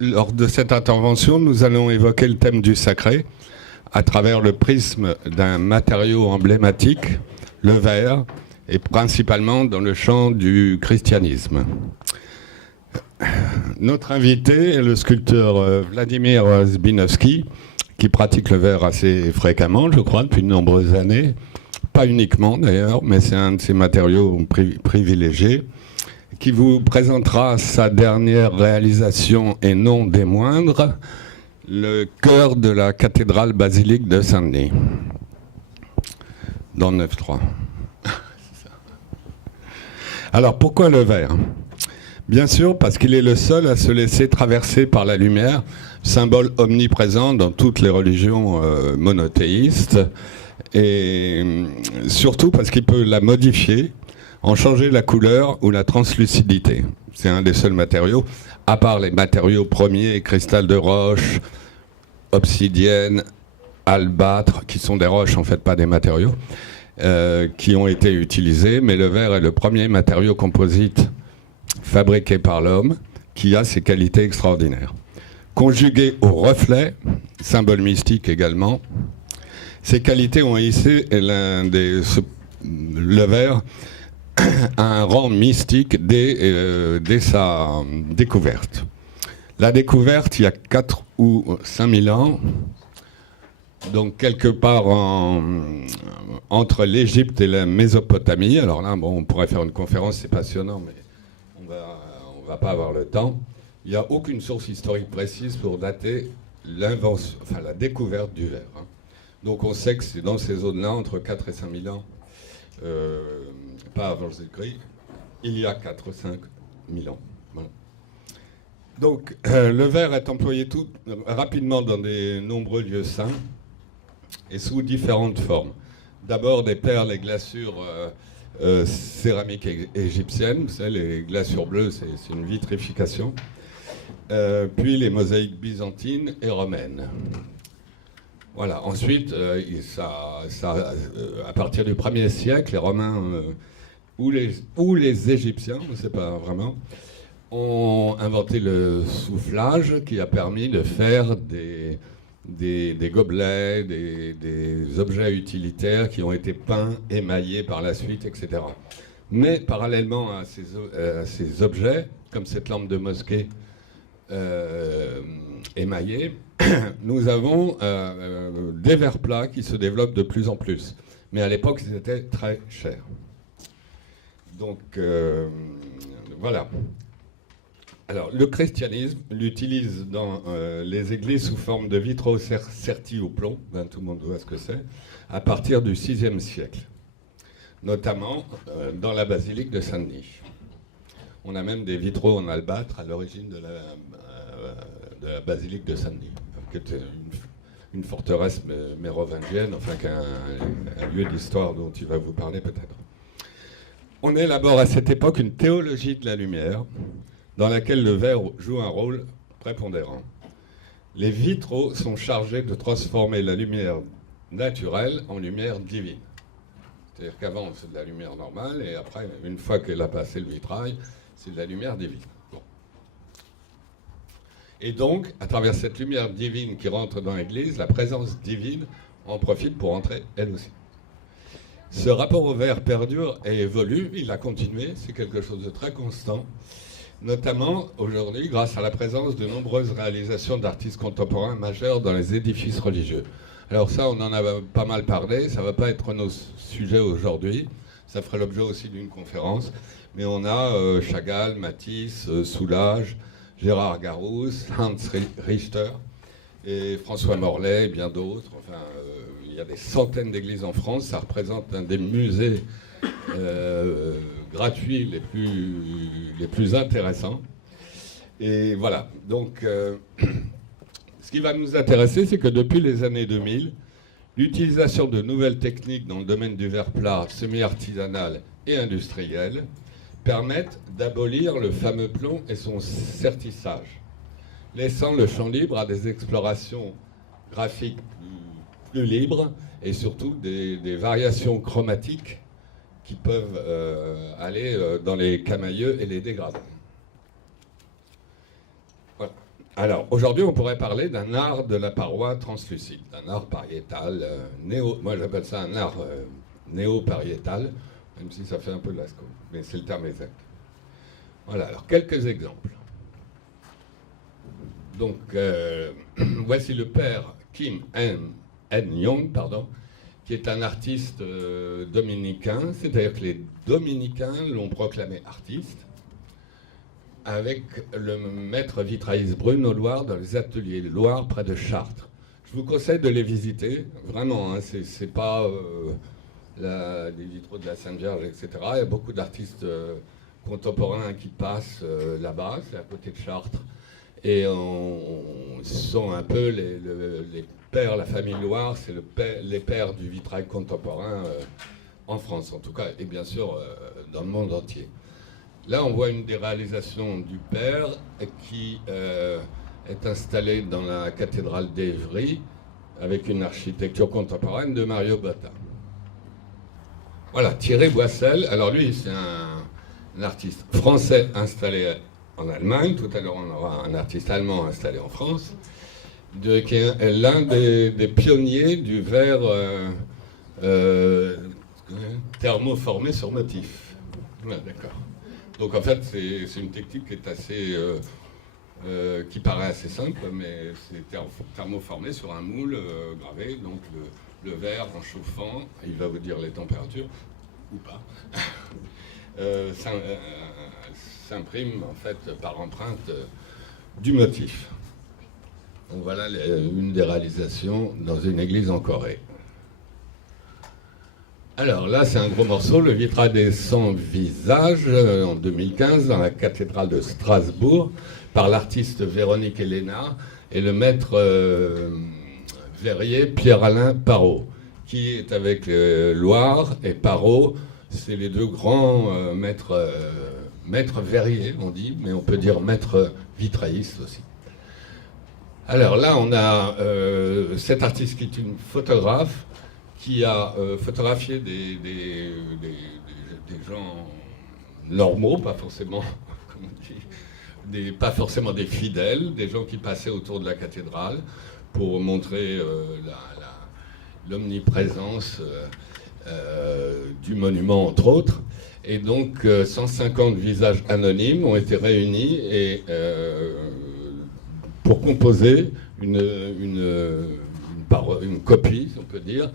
Lors de cette intervention, nous allons évoquer le thème du sacré à travers le prisme d'un matériau emblématique, le verre, et principalement dans le champ du christianisme. Notre invité est le sculpteur Vladimir Zbinovski, qui pratique le verre assez fréquemment, je crois, depuis de nombreuses années. Pas uniquement d'ailleurs, mais c'est un de ses matériaux privilégiés, qui vous présentera sa dernière réalisation et non des moindres, le chœur de la cathédrale basilique de Saint-Denis, dans le 9-3. Alors pourquoi le verre ? Bien sûr parce qu'il est le seul à se laisser traverser par la lumière, symbole omniprésent dans toutes les religions monothéistes, et surtout parce qu'il peut la modifier, en changer la couleur ou la translucidité. C'est un des seuls matériaux, à part les matériaux premiers, cristal de roche, obsidienne, albâtre, qui sont des roches en fait, pas des matériaux, qui ont été utilisés, mais le verre est le premier matériau composite fabriqué par l'homme qui a ces qualités extraordinaires. Conjugué au reflet, symbole mystique également, ces qualités ont hissé le verre à un rang mystique dès sa découverte. La découverte, il y a 4 ou 5 000 ans, donc quelque part entre l'Égypte et la Mésopotamie. Alors là, bon, on pourrait faire une conférence, c'est passionnant, mais on va pas avoir le temps. Il n'y a aucune source historique précise pour dater la découverte du verre. Donc on sait que c'est dans ces zones-là, entre 4 et 5 000 ans, pas avant Jésus-Christ, il y a 4 ou 5 000 ans. Voilà. Donc le verre est employé rapidement dans de nombreux lieux saints et sous différentes formes. D'abord des perles et glaçures céramiques égyptiennes, vous savez, les glaçures bleues, c'est une vitrification. Puis les mosaïques byzantines et romaines. Voilà. Ensuite, à partir du 1er siècle, les Romains ou les Égyptiens, on ne sait pas vraiment, ont inventé le soufflage qui a permis de faire des gobelets, des objets utilitaires qui ont été peints, émaillés par la suite, etc. Mais parallèlement à ces objets, comme cette lampe de mosquée émaillée, nous avons des verres plats qui se développent de plus en plus. Mais à l'époque, ils étaient très chers. Donc, voilà. Alors, le christianisme l'utilise dans les églises sous forme de vitraux sertis au plomb, tout le monde voit ce que c'est, à partir du VIe siècle, notamment dans la basilique de Saint-Denis. On a même des vitraux en albâtre à l'origine de la basilique de Saint-Denis, qui était une forteresse mérovingienne, enfin un lieu d'histoire dont il va vous parler peut-être. On élabore à cette époque une théologie de la lumière, dans laquelle le verre joue un rôle prépondérant. Les vitraux sont chargés de transformer la lumière naturelle en lumière divine. C'est-à-dire qu'avant, c'est de la lumière normale, et après, une fois qu'elle a passé le vitrail, c'est de la lumière divine. Bon. Et donc, à travers cette lumière divine qui rentre dans l'Église, la présence divine en profite pour entrer elle aussi. Ce rapport au verre perdure et évolue, il a continué, c'est quelque chose de très constant, notamment aujourd'hui grâce à la présence de nombreuses réalisations d'artistes contemporains majeurs dans les édifices religieux. Alors ça, on en a pas mal parlé, ça ne va pas être nos sujets aujourd'hui, ça ferait l'objet aussi d'une conférence, mais on a Chagall, Matisse, Soulages, Gérard Garousse, Hans Richter et François Morlaix et bien d'autres. Enfin, il y a des centaines d'églises en France, ça représente un des musées gratuits les plus intéressants. Et voilà, donc ce qui va nous intéresser, c'est que depuis les années 2000, l'utilisation de nouvelles techniques dans le domaine du verre plat semi-artisanal et industriel permettent d'abolir le fameux plomb et son sertissage, laissant le champ libre à des explorations graphiques plus libres et surtout des variations chromatiques qui peuvent aller dans les camailleux et les dégradants. Voilà. Alors, aujourd'hui, on pourrait parler d'un art de la paroi translucide, d'un art pariétal, moi j'appelle ça un art néo-pariétal, même si ça fait un peu de lascaux, mais c'est le terme exact. Voilà, alors quelques exemples. Donc, voici le père Kim En-Yong, qui est un artiste dominicain, c'est-à-dire que les dominicains l'ont proclamé artiste, avec le maître vitrailliste Bruno Loire dans les ateliers Loire près de Chartres. Je vous conseille de les visiter, vraiment, hein, c'est pas les vitraux de la Sainte Vierge, etc. Il y a beaucoup d'artistes contemporains qui passent là-bas, c'est à côté de Chartres, et ce sont un peu les pères, la famille Loire, c'est les pères du vitrail contemporain en France en tout cas, et bien sûr dans le monde entier. Là, on voit une des réalisations du père qui est installée dans la cathédrale d'Évry avec une architecture contemporaine de Mario Botta. Voilà, Thierry Boissel. Alors lui, c'est un artiste français installé en Allemagne. Tout à l'heure, on aura un artiste allemand installé en France, qui est l'un des pionniers du verre thermoformé sur motif. Voilà, d'accord. Donc en fait, c'est une technique qui est assez, qui paraît assez simple, mais c'est thermoformé sur un moule gravé. Donc le verre, en chauffant, il va vous dire les températures ou pas, s'imprime en fait par empreinte du motif. Donc voilà une des réalisations dans une église en Corée. Alors là, c'est un gros morceau, le vitrail des 100 visages, en 2015, dans la cathédrale de Strasbourg, par l'artiste Véronique Héléna et le maître verrier Pierre-Alain Parot, qui est avec Loire et Parot, c'est les deux grands maîtres verriers, on dit, mais on peut dire maître vitrailliste aussi. Alors là, on a cet artiste qui est une photographe, qui a photographié des gens normaux, pas forcément, comme on dit, pas forcément des fidèles, des gens qui passaient autour de la cathédrale pour montrer l'omniprésence du monument, entre autres. Et donc 150 visages anonymes ont été réunis et, pour composer une copie, on peut dire,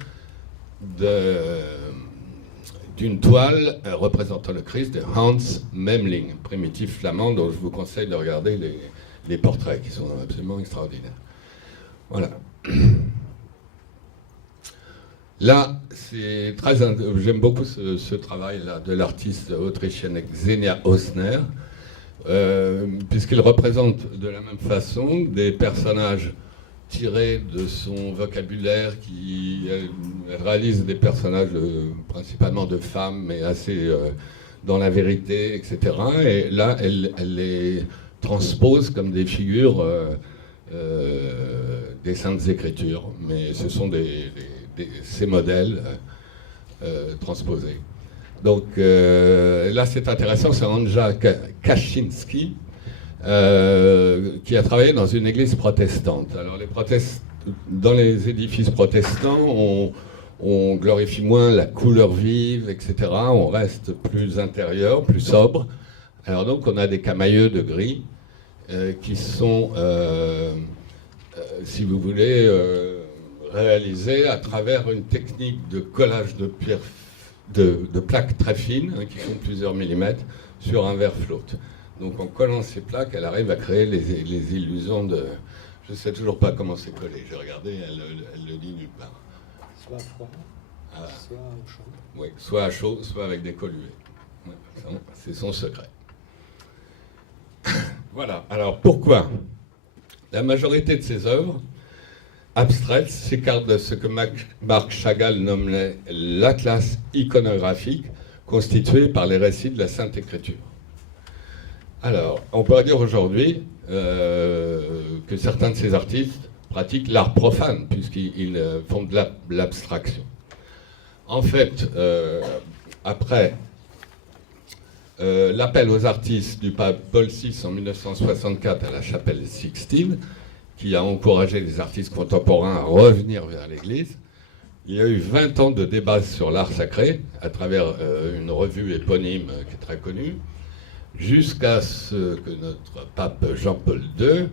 d'une toile représentant le Christ de Hans Memling, primitif flamand, dont je vous conseille de regarder les portraits qui sont absolument extraordinaires. Voilà. Là, j'aime beaucoup ce travail-là de l'artiste autrichienne Xenia Osner, puisqu'il représente de la même façon des personnages tiré de son vocabulaire, qui réalise des personnages principalement de femmes, mais assez dans la vérité, etc. Et là, elle les transpose comme des figures des Saintes Écritures, mais ce sont ces modèles transposés. Donc là, c'est intéressant, c'est Anja Kaczynski, qui a travaillé dans une église protestante. Alors dans les édifices protestants, on glorifie moins la couleur vive, etc. On reste plus intérieur, plus sobre. Alors donc on a des camailleux de gris qui sont, si vous voulez, réalisés à travers une technique de collage de plaques très fines, hein, qui font plusieurs millimètres, sur un verre flotte. Donc en collant ces plaques, elle arrive à créer les illusions de... Je ne sais toujours pas comment c'est collé. J'ai regardé, elle le dit nulle part. Soit à froid, soit au chaud. Oui, soit à chaud, soit avec des colluets. Ouais, c'est son secret. Voilà. Alors pourquoi la majorité de ses œuvres abstraites s'écartent de ce que Marc Chagall nommait l'atlas iconographique, constitué par les récits de la Sainte Écriture. Alors, on pourrait dire aujourd'hui que certains de ces artistes pratiquent l'art profane, puisqu'ils font de l'abstraction. En fait, après l'appel aux artistes du pape Paul VI en 1964 à la chapelle Sixtine, qui a encouragé les artistes contemporains à revenir vers l'Église. Il y a eu 20 ans de débats sur l'art sacré à travers une revue éponyme qui est très connue, jusqu'à ce que notre pape Jean-Paul II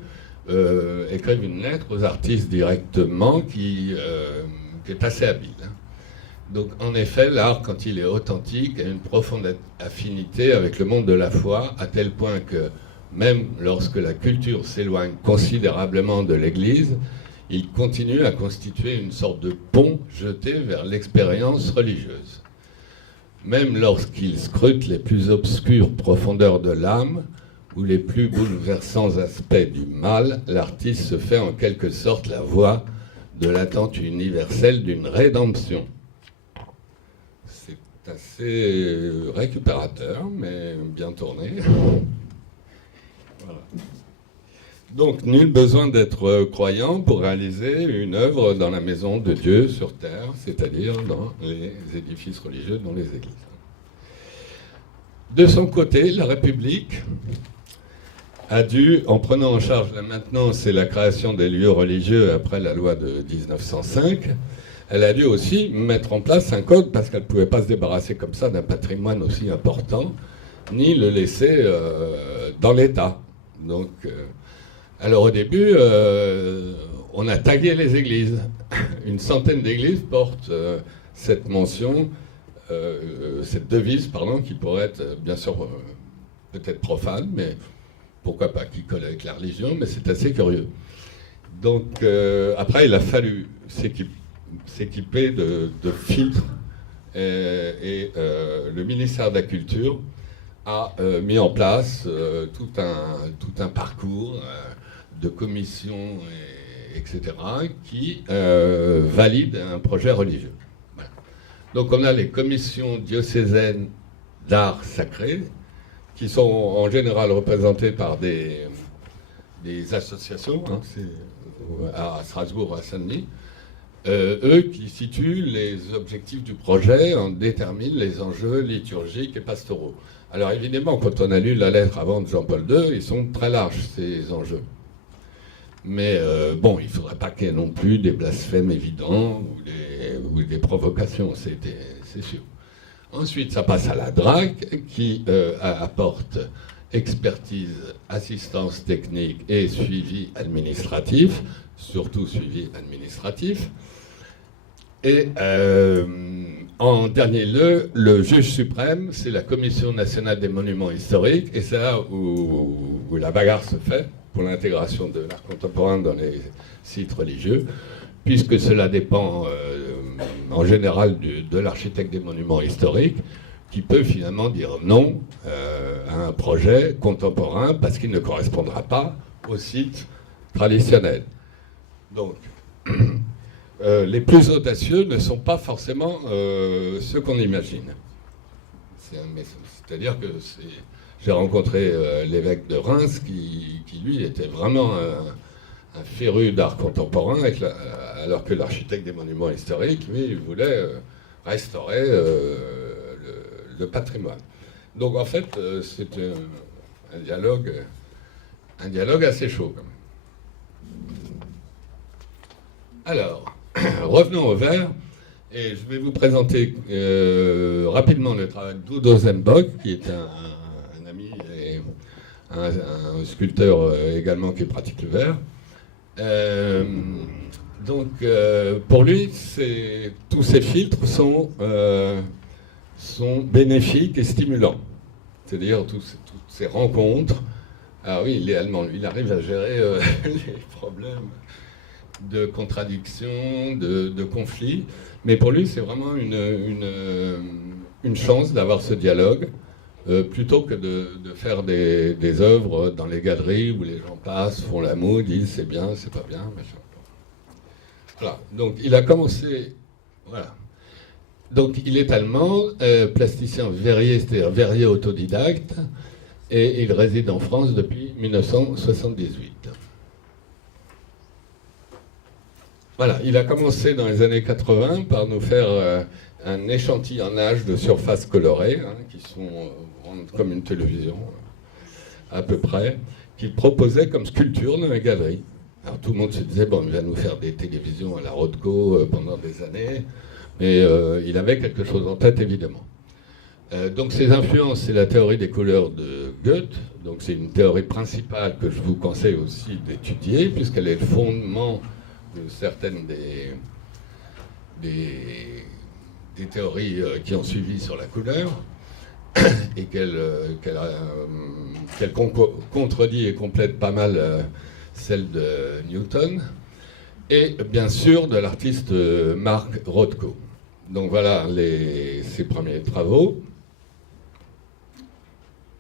écrive une lettre aux artistes directement qui est assez habile. Donc en effet, l'art, quand il est authentique, a une profonde affinité avec le monde de la foi, à tel point que même lorsque la culture s'éloigne considérablement de l'Église, il continue à constituer une sorte de pont jeté vers l'expérience religieuse. Même lorsqu'il scrute les plus obscures profondeurs de l'âme ou les plus bouleversants aspects du mal, l'artiste se fait en quelque sorte la voix de l'attente universelle d'une rédemption. C'est assez récupérateur, mais bien tourné. Voilà. Donc, nul besoin d'être croyant pour réaliser une œuvre dans la maison de Dieu sur terre, c'est-à-dire dans les édifices religieux, dans les églises. De son côté, la République a dû, en prenant en charge la maintenance et la création des lieux religieux après la loi de 1905, elle a dû aussi mettre en place un code parce qu'elle ne pouvait pas se débarrasser comme ça d'un patrimoine aussi important, ni le laisser dans l'État. Donc, alors au début, on a tagué les églises. Une centaine d'églises portent cette mention, cette devise, pardon, qui pourrait être, bien sûr, peut-être profane, mais pourquoi pas, qui colle avec la religion, mais c'est assez curieux. Donc, après, il a fallu s'équiper de filtres, et le ministère de la Culture a mis en place tout un parcours de commissions, etc., qui valide un projet religieux. Voilà. Donc on a les commissions diocésaines d'art sacré, qui sont en général représentées par des associations, hein, à Strasbourg, à Saint-Denis. Eux qui situent les objectifs du projet, en déterminent les enjeux liturgiques et pastoraux. Alors évidemment, quand on a lu la lettre avant de Jean-Paul II, ils sont très larges, ces enjeux. Mais bon, il ne faudrait pas qu'il y ait non plus des blasphèmes évidents ou des provocations, c'est sûr. Ensuite, ça passe à la DRAC, qui apporte expertise, assistance technique et suivi administratif, surtout suivi administratif. Et en dernier lieu, le juge suprême, c'est la Commission nationale des monuments historiques, et c'est là où la bagarre se fait pour l'intégration de l'art contemporain dans les sites religieux, puisque cela dépend en général de l'architecte des monuments historiques, qui peut finalement dire non à un projet contemporain parce qu'il ne correspondra pas au site traditionnel. Donc, les plus audacieux ne sont pas forcément ceux qu'on imagine. C'est-à-dire que j'ai rencontré l'évêque de Reims qui lui, était vraiment un féru d'art contemporain, alors que l'architecte des monuments historiques, lui, il voulait restaurer le patrimoine. Donc, en fait, c'est un dialogue assez chaud, quand même. Alors, revenons au verre, et je vais vous présenter rapidement le travail d'Udo Zembock, qui est un ami et un sculpteur également qui pratique le verre. Donc, pour lui, tous ces filtres sont bénéfiques et stimulants. C'est-à-dire toutes ces rencontres. Ah oui, il est allemand, lui, il arrive à gérer les problèmes de contradiction, de conflit. Mais pour lui, c'est vraiment une chance d'avoir ce dialogue, plutôt que de faire des œuvres dans les galeries où les gens passent, font la moue, disent c'est bien, c'est pas bien, machin. Voilà. Donc il a commencé. Voilà. Donc il est allemand, plasticien verrier, c'est-à-dire verrier autodidacte, et il réside en France depuis 1978. Voilà, il a commencé dans les années 80 par nous faire un échantillonnage de surfaces colorées, hein, qui sont rondes comme une télévision, à peu près, qu'il proposait comme sculpture dans les galeries. Alors tout le monde se disait, bon, il va nous faire des télévisions à la Rothko pendant des années, mais il avait quelque chose en tête, évidemment. Donc ses influences, c'est la théorie des couleurs de Goethe, donc c'est une théorie principale que je vous conseille aussi d'étudier, puisqu'elle est le fondement de certaines des théories qui ont suivi sur la couleur, et qu'elle contredit et complète pas mal celle de Newton, et bien sûr de l'artiste Mark Rothko. Donc voilà ses premiers travaux.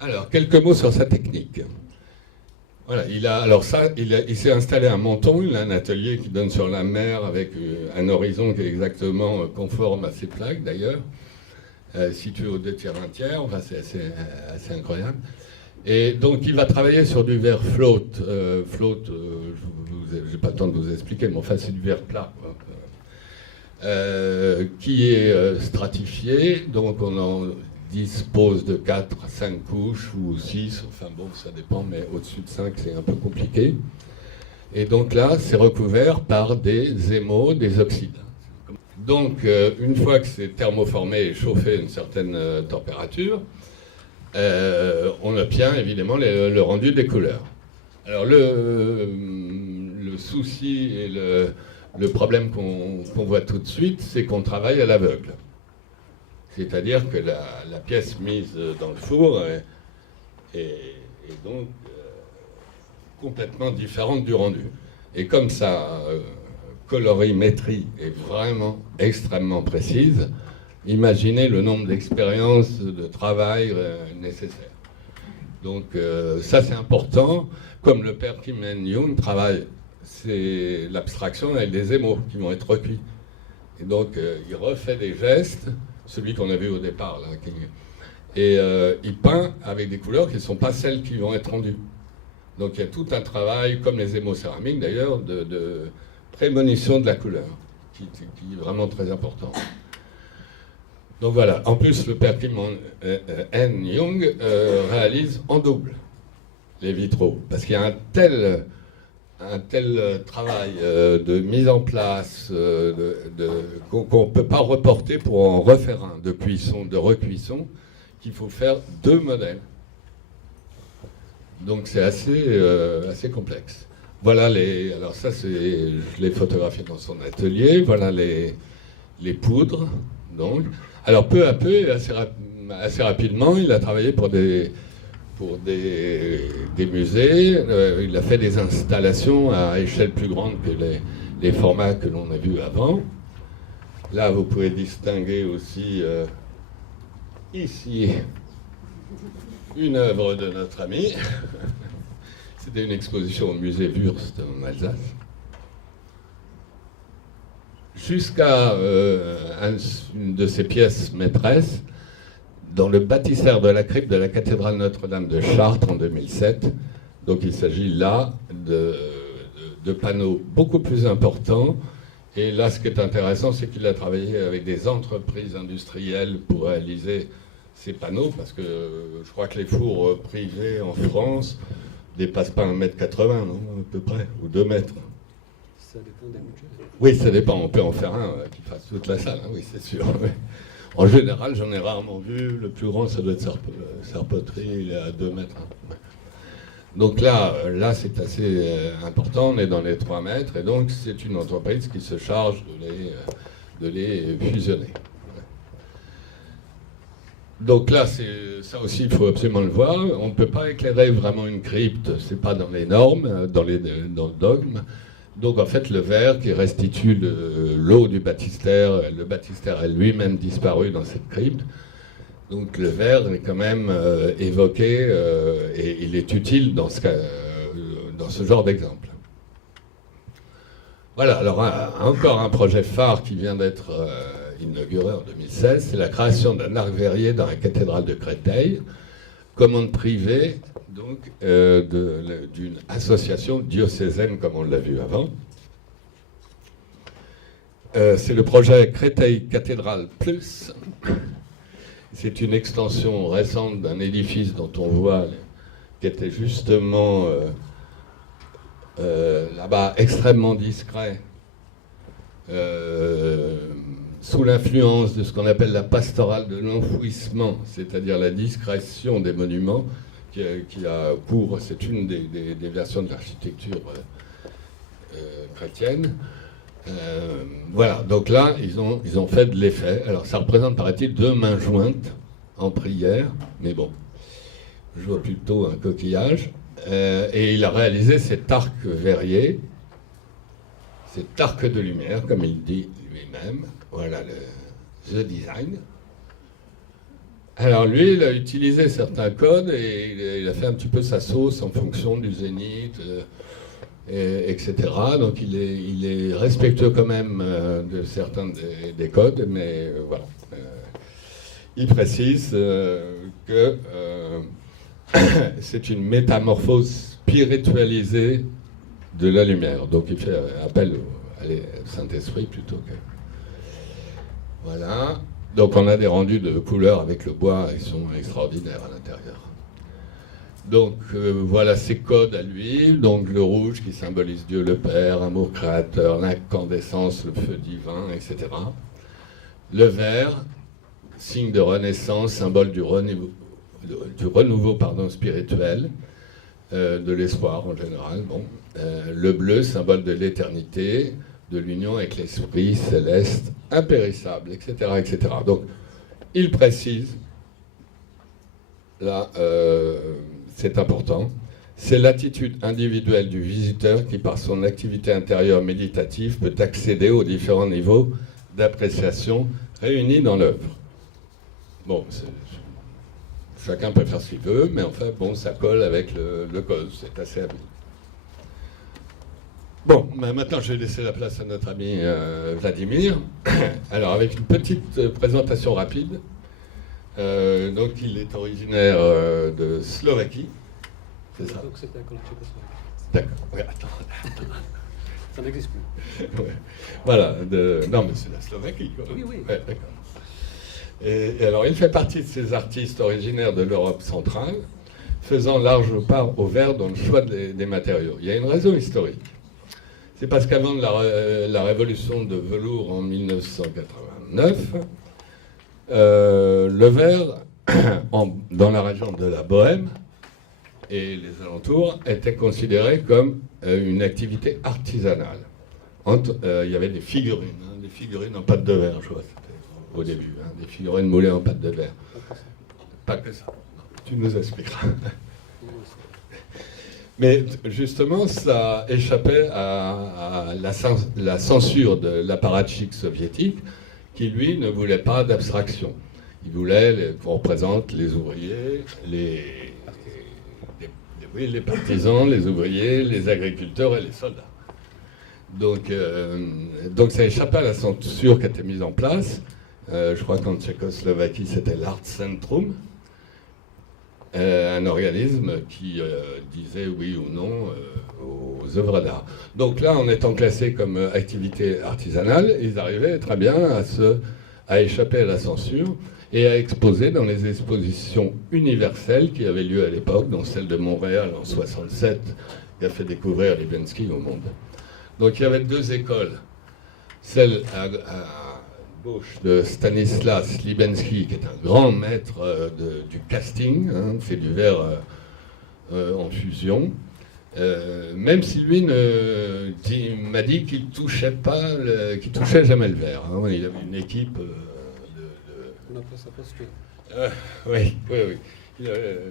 Alors, quelques mots sur sa technique. Voilà, il s'est installé à Menton, il a un atelier qui donne sur la mer avec un horizon qui est exactement conforme à ses plaques d'ailleurs, situé aux 2/3, enfin c'est assez incroyable. Et donc il va travailler sur du verre float. Je n'ai pas le temps de vous expliquer, mais enfin c'est du verre plat, quoi. Qui est stratifié, donc on en dispose de 4 à 5 couches ou 6, enfin bon ça dépend, mais au-dessus de 5 c'est un peu compliqué. Et donc là c'est recouvert par des émaux, des oxydes. Donc une fois que c'est thermoformé et chauffé à une certaine température, on obtient évidemment le rendu des couleurs. Alors le souci et le problème qu'on voit tout de suite, c'est qu'on travaille à l'aveugle. C'est-à-dire que la pièce mise dans le four est donc complètement différente du rendu. Et comme sa colorimétrie est vraiment extrêmement précise, imaginez le nombre d'expériences de travail nécessaires. Donc ça c'est important. Comme le père Kim En-young travaille, c'est l'abstraction avec des émaux qui vont être recuits. Et donc il refait des gestes, celui qu'on a vu au départ, là, et il peint avec des couleurs qui ne sont pas celles qui vont être rendues. Donc il y a tout un travail, comme les émaux céramiques d'ailleurs, de prémonition de la couleur, qui est vraiment très important. Donc voilà, en plus le père Kim En-young réalise en double les vitraux, parce qu'il y a un tel travail de mise en place qu'on ne peut pas reporter pour en refaire un de cuisson, de recuisson, qu'il faut faire 2 modèles. Donc c'est assez complexe. Voilà alors ça je l'ai photographié dans son atelier, voilà les poudres. Donc. Alors peu à peu, assez rapidement, il a travaillé pour des musées, il a fait des installations à échelle plus grande que les formats que l'on a vus avant. Là, vous pouvez distinguer aussi ici une œuvre de notre ami. C'était une exposition au musée Wurst en Alsace. Jusqu'à une de ses pièces maîtresses, dans le baptistère de la crypte de la cathédrale Notre-Dame de Chartres en 2007. Donc il s'agit là de panneaux beaucoup plus importants. Et là, ce qui est intéressant, c'est qu'il a travaillé avec des entreprises industrielles pour réaliser ces panneaux, parce que je crois que les fours privés en France ne dépassent pas 1,80 m, non, à peu près, ou 2 mètres. Ça dépend des budgets. Oui, ça dépend. On peut en faire un qui fasse toute la salle, hein, oui, c'est sûr. Oui. En général, j'en ai rarement vu. Le plus grand, ça doit être Serpoterie, il est à 2 mètres. Hein. Donc là c'est assez important. On est dans les 3 mètres. Et donc, c'est une entreprise qui se charge de les fusionner. Donc là, ça aussi, il faut absolument le voir. On ne peut pas éclairer vraiment une crypte. C'est pas dans les normes, dans le dogme. Donc en fait, le verre qui restitue l'eau du baptistère, le baptistère est lui-même disparu dans cette crypte. Donc le verre est quand même évoqué et il est utile dans ce genre d'exemple. Voilà, alors encore un projet phare qui vient d'être inauguré en 2016, c'est la création d'un arc-verrier dans la cathédrale de Créteil, commande privée donc d'une association diocésaine comme on l'a vu avant. c'est le projet Créteil Cathédrale Plus. C'est une extension récente d'un édifice dont on voit qui était justement là-bas extrêmement discret, sous l'influence de ce qu'on appelle la pastorale de l'enfouissement, c'est-à-dire la discrétion des monuments, qui a pour, c'est une des versions de l'architecture chrétienne. Voilà, donc là, ils ont fait de l'effet. Alors ça représente, paraît-il, 2 mains jointes en prière, mais bon, je vois plutôt un coquillage. Et il a réalisé cet arc verrier, cet arc de lumière, comme il dit lui-même. Voilà the design. Alors lui, il a utilisé certains codes et il a fait un petit peu sa sauce en fonction du zénith, etc. Donc il est respectueux quand même de certains des codes, mais voilà. Il précise que c'est une métamorphose spiritualisée de la lumière. Donc il fait appel au Saint-Esprit plutôt que... Voilà. Donc on a des rendus de couleurs avec le bois, ils sont extraordinaires à l'intérieur. Donc voilà ses codes à lui. Donc le rouge qui symbolise Dieu le Père, amour créateur, l'incandescence, le feu divin, etc. Le vert, signe de renaissance, symbole du renouveau spirituel, de l'espoir en général. Bon. Le bleu, symbole de l'éternité, de l'union avec l'esprit céleste, impérissable, etc., etc. Donc, il précise, là, c'est important, c'est l'attitude individuelle du visiteur qui, par son activité intérieure méditative, peut accéder aux différents niveaux d'appréciation réunis dans l'œuvre. Bon, chacun peut faire ce qu'il veut, mais enfin, bon, ça colle avec le code, c'est assez habile. Bon, maintenant je vais laisser la place à notre ami Vladimir. Alors, avec une petite présentation rapide. Donc, il est originaire de Slovaquie. C'est ça? Donc, c'était quand la Tchécoslovaquie. D'accord, ouais, attends. Ça n'existe plus. Ouais. Voilà, non, mais c'est la Slovaquie, quoi. Oui, oui. Ouais, d'accord. Et alors, il fait partie de ces artistes originaires de l'Europe centrale, faisant large part au vert dans le choix des matériaux. Il y a une raison historique. C'est parce qu'avant la révolution de velours en 1989, le verre, dans la région de la Bohème et les alentours, était considéré comme une activité artisanale. Il y avait des figurines en pâte de verre, je vois, c'était au début, des figurines moulées en pâte de verre. Pas que ça. Tu nous expliqueras. Mais justement, ça échappait à la censure de l'apparatchik soviétique, qui, lui, ne voulait pas d'abstraction. Il voulait qu'on représente les ouvriers, les partisans, les ouvriers, les agriculteurs et les soldats. Donc ça échappait à la censure qui a été mise en place. Je crois qu'en Tchécoslovaquie, c'était l'Artcentrum. Un organisme qui disait oui ou non aux œuvres d'art. Donc là, en étant classés comme activité artisanale, ils arrivaient très bien à échapper à la censure et à exposer dans les expositions universelles qui avaient lieu à l'époque, dont celle de Montréal en 1967, qui a fait découvrir Libenski au monde. Donc il y avait 2 écoles. Celle à gauche de Stanislas Libenski, qui est un grand maître du casting, c'est du verre en fusion, même si lui m'a dit qu'il touchait jamais le verre. Il avait une équipe On appelle ça posture. oui.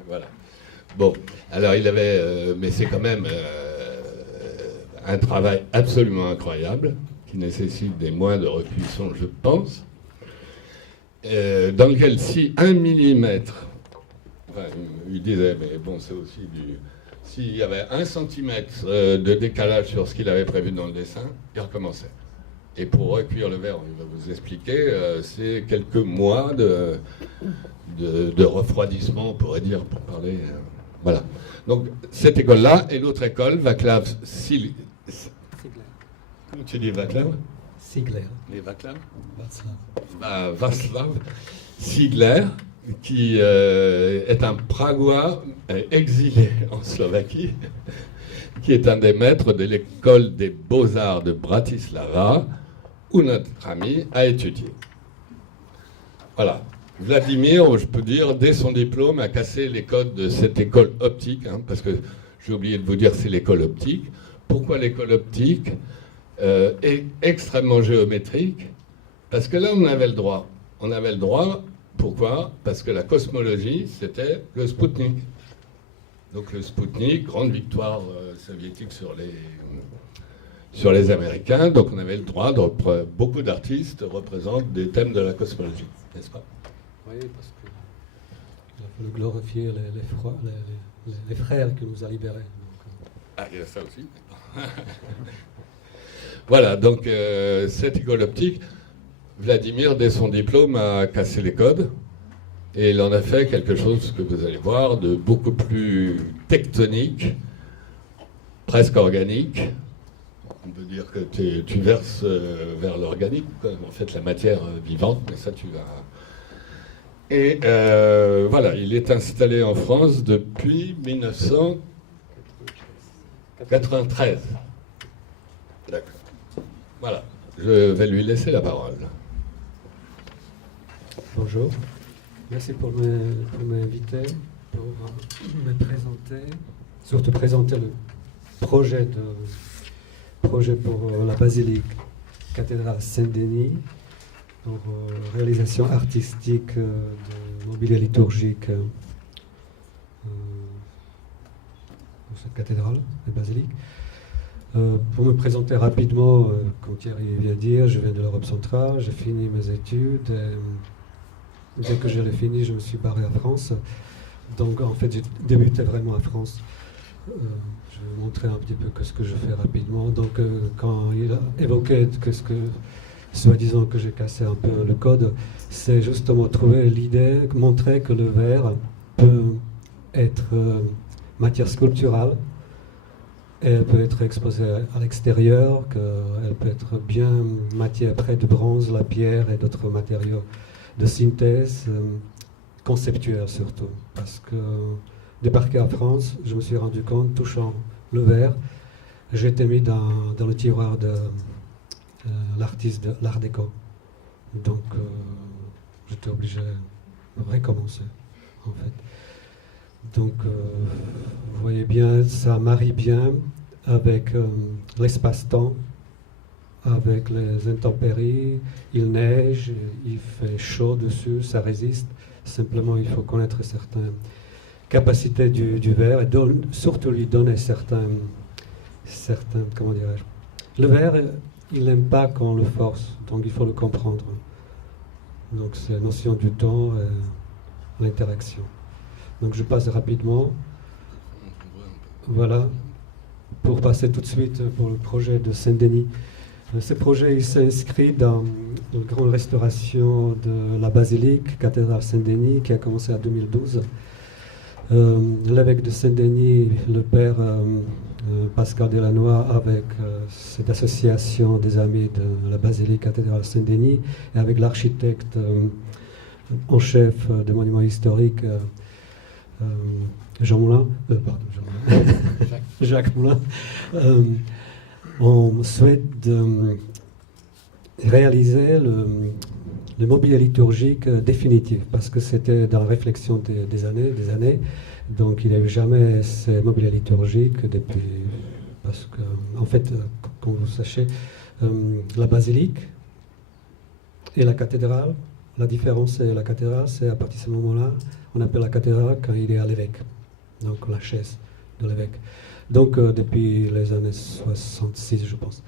Voilà. Bon, alors il avait, mais c'est quand même un travail absolument incroyable, qui nécessite des mois de recuisson, je pense, dans lequel si 1 millimètre, enfin, il disait, mais bon, c'est aussi s'il y avait 1 centimètre de décalage sur ce qu'il avait prévu dans le dessin, il recommençait. Et pour recuire le verre, il va vous expliquer, c'est quelques mois de refroidissement, on pourrait dire, pour parler. Voilà. Donc, cette école-là, et l'autre école, Vaclav Comment tu dis Vaclav? Ziegler. Et Václav Václav. Václav Ziegler, qui est un Pragois exilé en Slovaquie, qui est un des maîtres de l'école des beaux-arts de Bratislava, où notre ami a étudié. Voilà. Vladimir, je peux dire, dès son diplôme, a cassé les codes de cette école optique, hein, parce que j'ai oublié de vous dire, c'est l'école optique. Pourquoi l'école optique est extrêmement géométrique? Parce que là, on avait le droit. On avait le droit, pourquoi? Parce que la cosmologie, c'était le Spoutnik. Donc le Spoutnik, grande victoire soviétique sur les Américains. Donc on avait le droit, beaucoup d'artistes représentent des thèmes de la cosmologie, n'est-ce pas? Oui, parce qu'il a fallu glorifier les frères qui nous a libérés. Ah, il y a ça aussi. Voilà, donc cette école optique, Vladimir, dès son diplôme, a cassé les codes. Et il en a fait quelque chose que vous allez voir de beaucoup plus tectonique, presque organique. On peut dire que tu verses vers l'organique, en fait la matière vivante, mais ça tu vas... Et voilà, il est installé en France depuis 1993. D'accord. Voilà, je vais lui laisser la parole. Bonjour, merci pour m'inviter, pour me présenter, surtout présenter le projet pour la basilique cathédrale Saint-Denis, pour réalisation artistique de mobilier liturgique pour cette cathédrale et basilique. Pour me présenter rapidement, comme Thierry vient de dire, je viens de l'Europe centrale, j'ai fini mes études. Dès que je l'ai fini, je me suis barré à France. Donc en fait, j'ai débuté vraiment à France. Je vais vous montrer un petit peu ce que je fais rapidement. Donc quand il a évoqué soi-disant que j'ai cassé un peu le code, c'est justement trouver l'idée, montrer que le verre peut être matière sculpturale, elle peut être exposée à l'extérieur, qu'elle peut être bien matière près du bronze, la pierre et d'autres matériaux de synthèse conceptuelle surtout. Parce que débarqué à France, je me suis rendu compte, touchant le verre, j'ai été mis dans le tiroir de l'artiste de l'art déco. Donc j'étais obligé de recommencer en fait. Donc vous voyez bien, ça marie bien avec l'espace-temps, avec les intempéries, il neige, il fait chaud dessus, ça résiste. Simplement, il faut connaître certaines capacités du verre et surtout lui donner certaines comment dirais-je. Le verre, il n'aime pas qu'on le force, donc il faut le comprendre. Donc c'est la notion du temps et l'interaction. Donc je passe rapidement. Voilà, pour passer tout de suite pour le projet de Saint-Denis. Ce projet il s'inscrit dans une grande restauration de la basilique, cathédrale Saint-Denis, qui a commencé en 2012. L'évêque de Saint-Denis, le père Pascal Delannoy, avec cette association des amis de la basilique cathédrale Saint-Denis, et avec l'architecte en chef des monuments historiques, Jacques Moulin, on souhaite réaliser le mobilier liturgique définitif, parce que c'était dans la réflexion des années, donc il n'y a eu jamais ces mobiliers liturgiques depuis, parce que, en fait, comme vous sachez, la basilique et la cathédrale, la différence c'est la cathédrale, c'est à partir de ce moment-là, on appelle la cathédrale quand il est à l'évêque, donc la chaise de l'évêque. Donc depuis les années 66, je pense.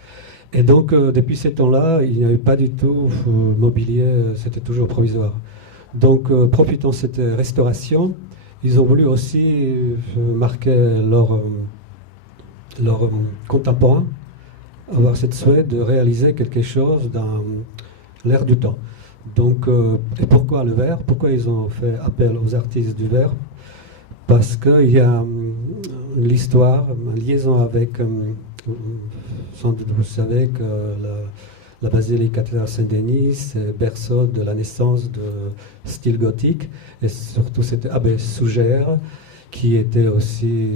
Et donc depuis ces temps-là, il n'y avait pas du tout mobilier, c'était toujours provisoire. Donc profitant de cette restauration, ils ont voulu aussi marquer leur contemporain, avoir cette souhait de réaliser quelque chose dans l'air du temps. Donc, et pourquoi le verre? Pourquoi ils ont fait appel aux artistes du verre? Parce qu'il y a l'histoire, une liaison avec, sans doute vous savez que la basilique cathédrale Saint-Denis, c'est berceau de la naissance de style gothique, et surtout c'était Abbé Sougère, qui était aussi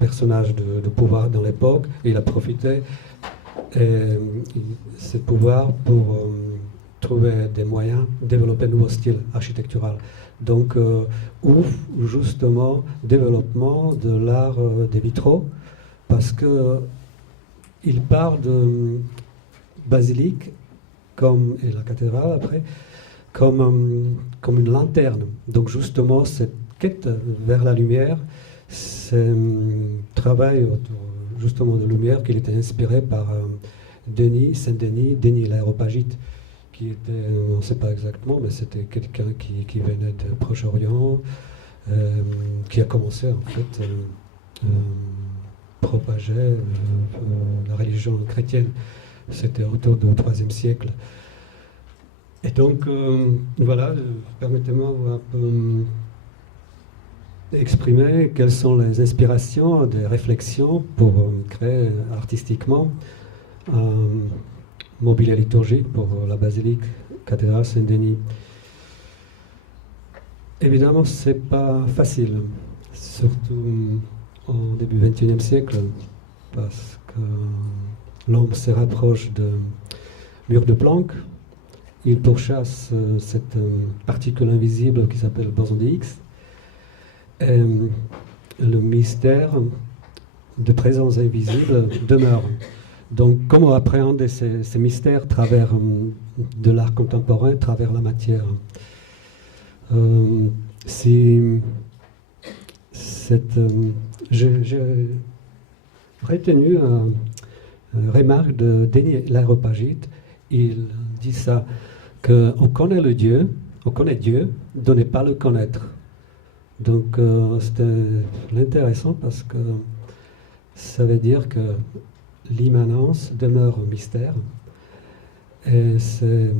personnage de pouvoir dans l'époque, et il a profité de ce pouvoir pour trouver des moyens, développer un nouveau style architectural. Donc, ou justement développement de l'art des vitraux, parce que il parle de basilique, comme, et la cathédrale après, comme une lanterne. Donc justement, cette quête vers la lumière, c'est un travail autour justement de lumière qui était inspiré par Denis, Saint-Denis, Denis l'Aréopagite, qui était, on ne sait pas exactement, mais c'était quelqu'un qui venait de Proche-Orient, qui a commencé en fait propager la religion chrétienne. C'était autour du IIIe siècle. Et donc, voilà, permettez-moi un peu exprimer quelles sont les inspirations, des réflexions pour créer artistiquement un mobilier liturgique pour la basilique cathédrale Saint-Denis. Évidemment, ce n'est pas facile, surtout au début du XXIe siècle, parce que l'homme se rapproche de mur de Planck, il pourchasse cette particule invisible qui s'appelle boson de Higgs, et le mystère de présence invisible demeure. Donc, comment appréhender ces mystères à travers de l'art contemporain, à travers la matière? J'ai retenu une remarque de Denis l'Aréopagite. Il dit ça, qu'on connaît le Dieu, on connaît Dieu, de ne pas le connaître. Donc, c'était intéressant parce que ça veut dire que l'immanence demeure un mystère, et c'est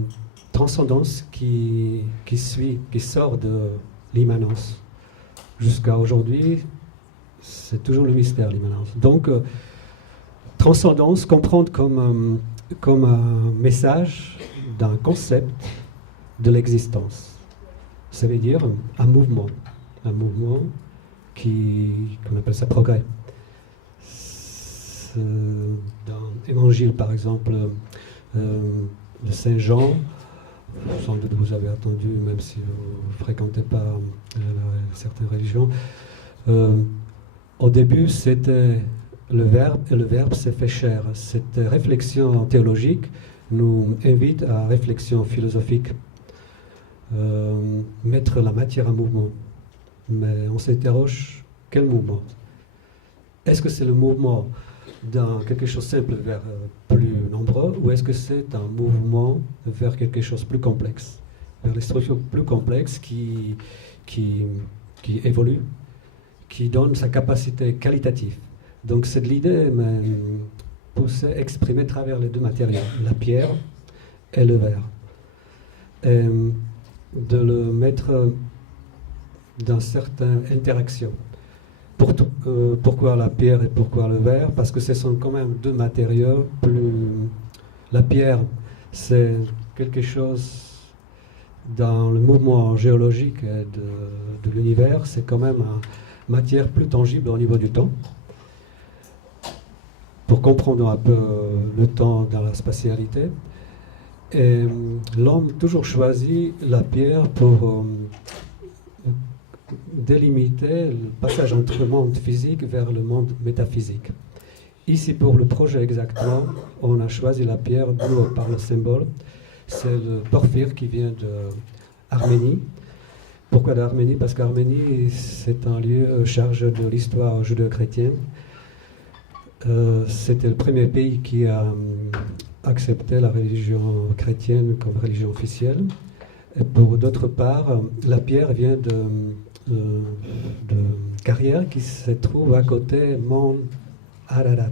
transcendance qui sort de l'immanence. Jusqu'à aujourd'hui, c'est toujours le mystère, l'immanence. Donc, transcendance, comprendre comme un message d'un concept de l'existence. Ça veut dire un mouvement qu'on appelle ça progrès. Dans l'Évangile, par exemple, de Saint Jean, sans doute vous avez entendu, même si vous ne fréquentez pas certaines religions, au début c'était le Verbe, et le Verbe s'est fait chair. Cette réflexion théologique nous invite à réflexion philosophique, mettre la matière en mouvement. Mais on s'interroge, quel mouvement? Est-ce que c'est le mouvement dans quelque chose de simple vers plus nombreux, ou est-ce que c'est un mouvement vers quelque chose de plus complexe, vers les structures plus complexes qui évoluent, qui donnent sa capacité qualitative? Donc c'est de l'idée poussée, exprimée à travers les deux matériaux, la pierre et le verre. Et de le mettre dans certaines interactions. Pourquoi la pierre et pourquoi le verre? Parce que ce sont quand même deux matériaux plus... La pierre, c'est quelque chose dans le mouvement géologique de l'univers, c'est quand même une matière plus tangible au niveau du temps. Pour comprendre un peu le temps dans la spatialité. Et l'homme toujours choisit la pierre pour délimiter le passage entre le monde physique vers le monde métaphysique. Ici, pour le projet exactement, on a choisi la pierre par le symbole. C'est le porphyre qui vient d'Arménie. Pourquoi d'Arménie? Parce qu'Arménie, c'est un lieu chargé de l'histoire judéo-chrétienne. C'était le premier pays qui a accepté la religion chrétienne comme religion officielle. Et pour d'autre part, la pierre vient de carrière qui se trouve à côté mont Ararat.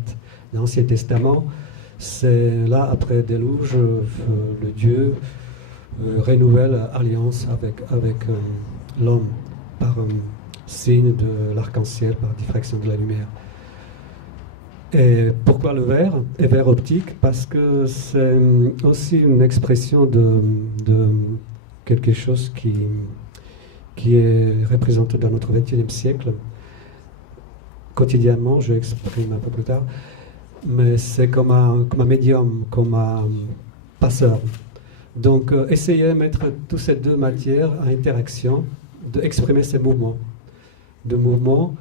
Dans l'Ancien Testament, c'est là, après déluge, le Dieu renouvelle alliance avec l'homme par signe de l'arc-en-ciel, par diffraction de la lumière. Et pourquoi le verre et verre optique? Parce que c'est aussi une expression de quelque chose qui est représenté dans notre XXIe siècle. Quotidiennement, je l'exprime un peu plus tard, mais c'est comme un médium, comme un passeur. Donc, essayer de mettre toutes ces deux matières à interaction, d'exprimer ces mouvements. De mouvements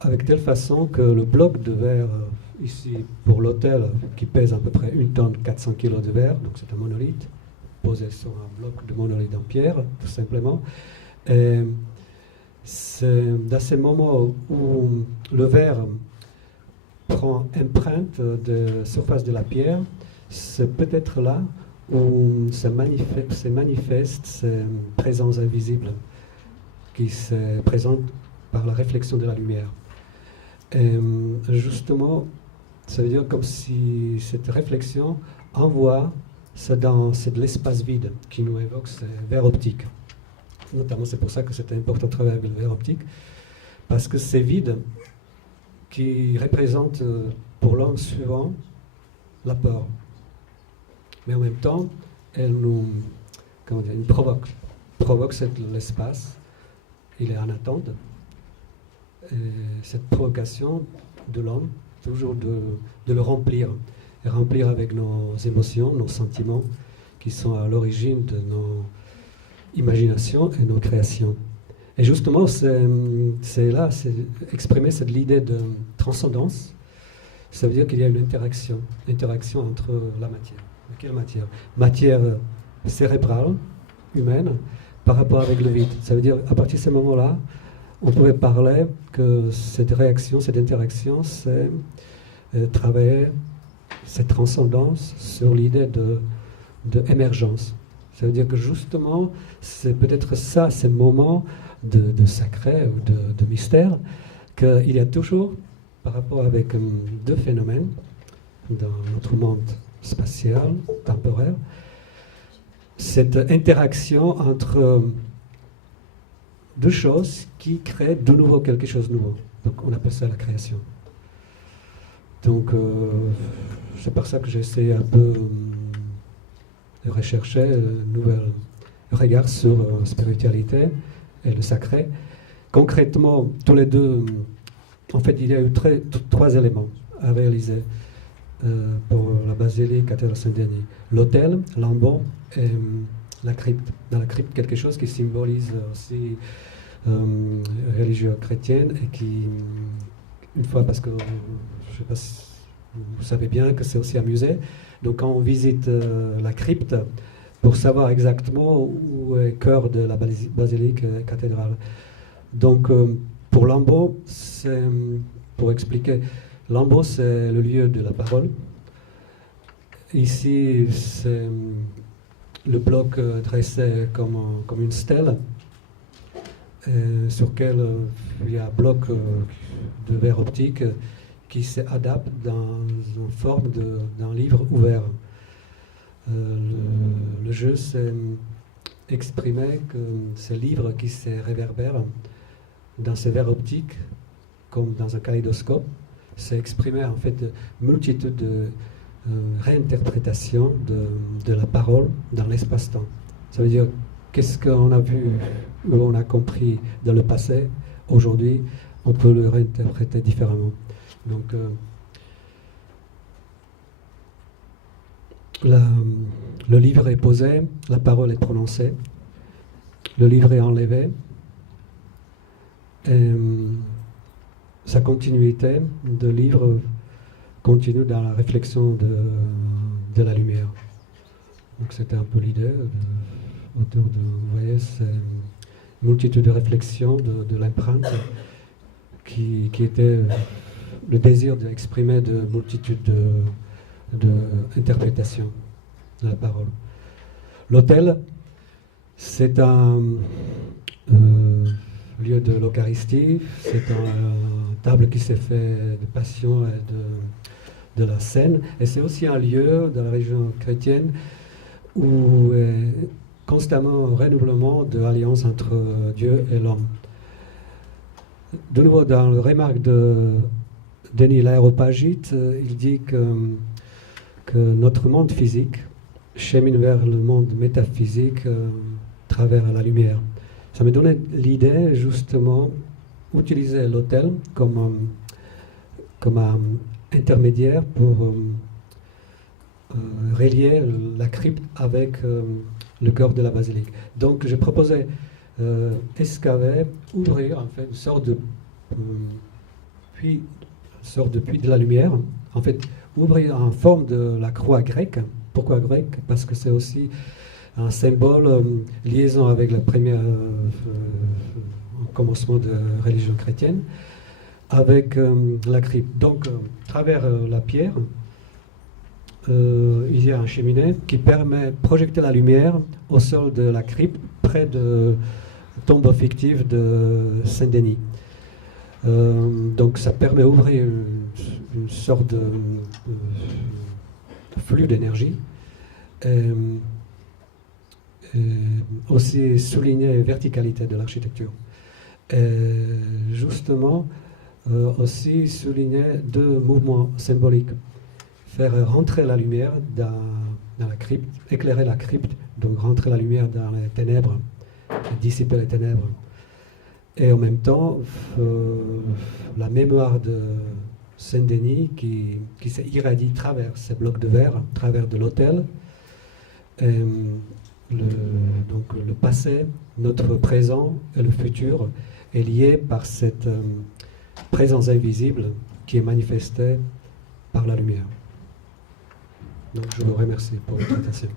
avec telle façon que le bloc de verre, ici, pour l'hôtel, qui pèse à peu près 1 tonne 400 kg de verre, donc c'est un monolithe, posé sur un bloc de monolithe en pierre, tout simplement. Et c'est dans ces moments où le verre prend empreinte de la surface de la pierre, c'est peut-être là où se manifeste ces présences invisibles qui se présentent par la réflexion de la lumière. Et justement, ça veut dire comme si cette réflexion envoie dans l'espace vide qui nous évoque ce verre optique. Notamment, c'est pour ça que c'était important de travailler avec le verre optique, parce que c'est vide qui représente pour l'homme suivant la peur. Mais en même temps, elle nous provoque l'espace, il est en attente. Et cette provocation de l'homme, toujours de le remplir, et remplir avec nos émotions, nos sentiments, qui sont à l'origine de nos imaginations et nos créations. Et justement, c'est là, c'est exprimer cette idée de transcendance. Ça veut dire qu'il y a une interaction entre la matière. Quelle matière? Matière cérébrale, humaine, par rapport avec le vide. Ça veut dire, à partir de ce moment-là, on pourrait parler que cette réaction, cette interaction, c'est travailler cette transcendance sur l'idée de émergence. Ça veut dire que justement, c'est peut-être ça, ces moments de sacré ou de mystère, qu'il y a toujours, par rapport avec deux phénomènes dans notre monde spatial, temporaire, cette interaction entre deux choses qui créent de nouveau quelque chose de nouveau. Donc on appelle ça la création. Donc c'est par ça que j'essaie un peu de rechercher un nouvel regard sur la spiritualité et le sacré. Concrètement, tous les deux, en fait, il y a eu trois éléments à réaliser pour la basilique cathédrale Saint-Denis. L'autel, l'ambon et la crypte. Dans la crypte, quelque chose qui symbolise aussi religion chrétienne et qui, une fois, parce que je ne sais pas si vous savez bien que c'est aussi un musée, donc quand on visite la crypte, pour savoir exactement où est le cœur de la basilique cathédrale. Donc pour l'ambon, pour expliquer, l'ambon c'est le lieu de la parole. Ici, c'est le bloc dressé comme une stèle, sur lequel il y a un bloc de verre optique qui s'adapte dans une forme d'un livre ouvert. Le jeu, c'est exprimer que ce livre qui se réverbère dans ces verres optiques, comme dans un kaléidoscope, c'est exprimer en fait une multitude de réinterprétations de la parole dans l'espace-temps. Ça veut dire qu'est-ce qu'on a vu ou on a compris dans le passé, aujourd'hui, on peut le réinterpréter différemment. Donc, le livre est posé, la parole est prononcée, le livre est enlevé, et sa continuité de livre continue dans la réflexion de la lumière. Donc c'était un peu l'idée autour de, vous voyez, c'est une multitude de réflexions de l'empreinte qui était le désir d'exprimer de multitude d'interprétations de la parole. L'autel, c'est un lieu de l'Eucharistie, c'est une table qui s'est fait de passion et de la scène, et c'est aussi un lieu dans la région chrétienne où est constamment un renouvellement de l'alliance entre Dieu et l'homme. De nouveau, dans le remarque de Denis l'Aréopagite, il dit que notre monde physique chemine vers le monde métaphysique à travers la lumière. Ça me donnait l'idée, justement, d'utiliser l'autel comme un intermédiaire pour relier la crypte avec le cœur de la basilique. Donc, je proposais excaver, ouvrir, en fait, une sorte de puits de la lumière, en fait, ouvrir en forme de la croix grecque. Pourquoi grecque? Parce que c'est aussi un symbole, liaison avec la première commencement de religion chrétienne, avec la crypte. Donc, à travers la pierre, il y a un cheminée qui permet de projeter la lumière au sol de la crypte, près de la tombe fictive de Saint-Denis. Donc ça permet d'ouvrir une sorte de flux d'énergie. Aussi souligner la verticalité de l'architecture. Justement, aussi souligner deux mouvements symboliques. Faire rentrer la lumière dans la crypte, éclairer la crypte, donc rentrer la lumière dans les ténèbres, dissiper les ténèbres. Et en même temps, la mémoire de Saint-Denis qui s'irradie à travers ces blocs de verre, à travers de l'autel. Donc le passé, notre présent et le futur est lié par cette présence invisible qui est manifestée par la lumière. Donc je vous remercie pour votre attention.